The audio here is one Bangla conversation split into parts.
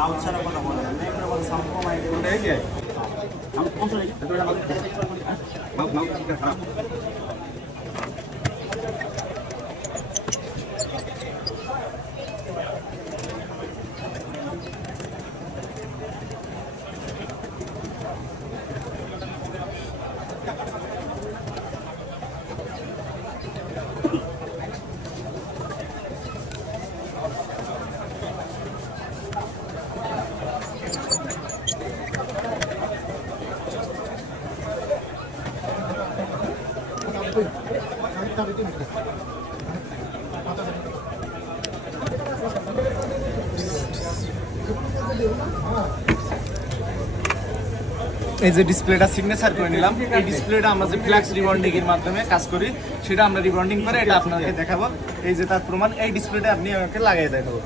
লাউড ছাড়া কথা বলা যায় না, এগুলো বলে সাউন্ড কমাই দেবো এই যে আমি কোন চলে যাই তো এটা আমাদের মাউ ঠিক খারাপ এই যে ডিসপ্লেটা সিগনেচার করে নিলাম। এই ডিসপ্লেটা আমরা যে ফ্ল্যাক্স রিবন্ডিং এর মাধ্যমে কাজ করি সেটা আমরা রিবন্ডিং করে এটা আপনাদেরকে দেখাবো। এই যে তার প্রমাণ, এই ডিসপ্লেটা আপনি আমাকে লাগিয়ে দেখাবো।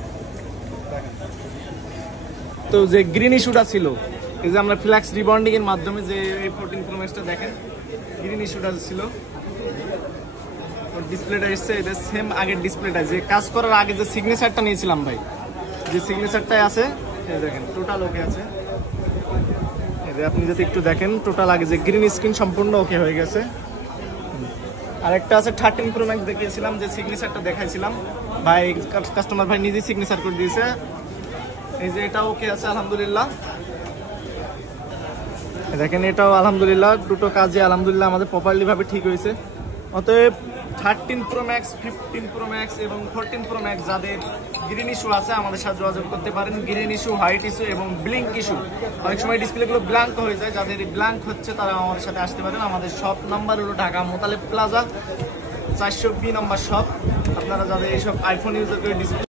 তো যে গ্রিন ইস্যুটা ছিল, এই যে আমরা ফ্ল্যাক্স রিবন্ডিং এর মাধ্যমে যে এই 14 Pro Max টা দেখেন, গ্রিন ইস্যুটা ছিল, ডিসপ্লেটা এসছে এটা সেম আগের ডিসপ্লেটা যে কাজ করার আগে যে সিগনেচারটা নিয়েছিলাম ভাই, যে সিগনেচারটাই আছে এই দেখেন টোটাল ওকে আছে। আপনি যদি একটু দেখেন টোটাল আগে যে গ্রিন স্ক্রিন সম্পূর্ণ ওকে হয়ে গেছে। আরেকটা আছে 13 Pro Max দেখিয়েছিলাম, যে সিগনেচারটা দেখাইছিলাম ভাই, কাস্টমার ভাই নিজেই সিগনেচার করে দিয়েছে। এই যে এটা ওকে আছে আলহামদুলিল্লাহ, দেখেন এটাও আলহামদুলিল্লাহ, দুটো কাজে আলহামদুলিল্লাহ আমাদের প্রপারলি ভাবে ঠিক হয়েছে। অতএব 13 Pro Max, 15 Pro Max এবং 14 Pro Max যাদের গ্রিন ইস্যু আছে আমাদের সাথে যোগাযোগ করতে পারেন। গ্রিন ইস্যু, হোয়াইট ইস্যু এবং ব্লিঙ্ক ইস্যু, অনেক সময় ডিসপ্লেগুলো ব্ল্যাঙ্ক হয়ে যায়, যাদের ব্ল্যাঙ্ক হচ্ছে তারা আমাদের সাথে আসতে পারেন। আমাদের শপ নাম্বার হলো ঢাকা মোতালেব প্লাজা 400B নম্বর শপ। আপনারা যাদের এইসব আইফোন ইউজার করে ডিসপ্লে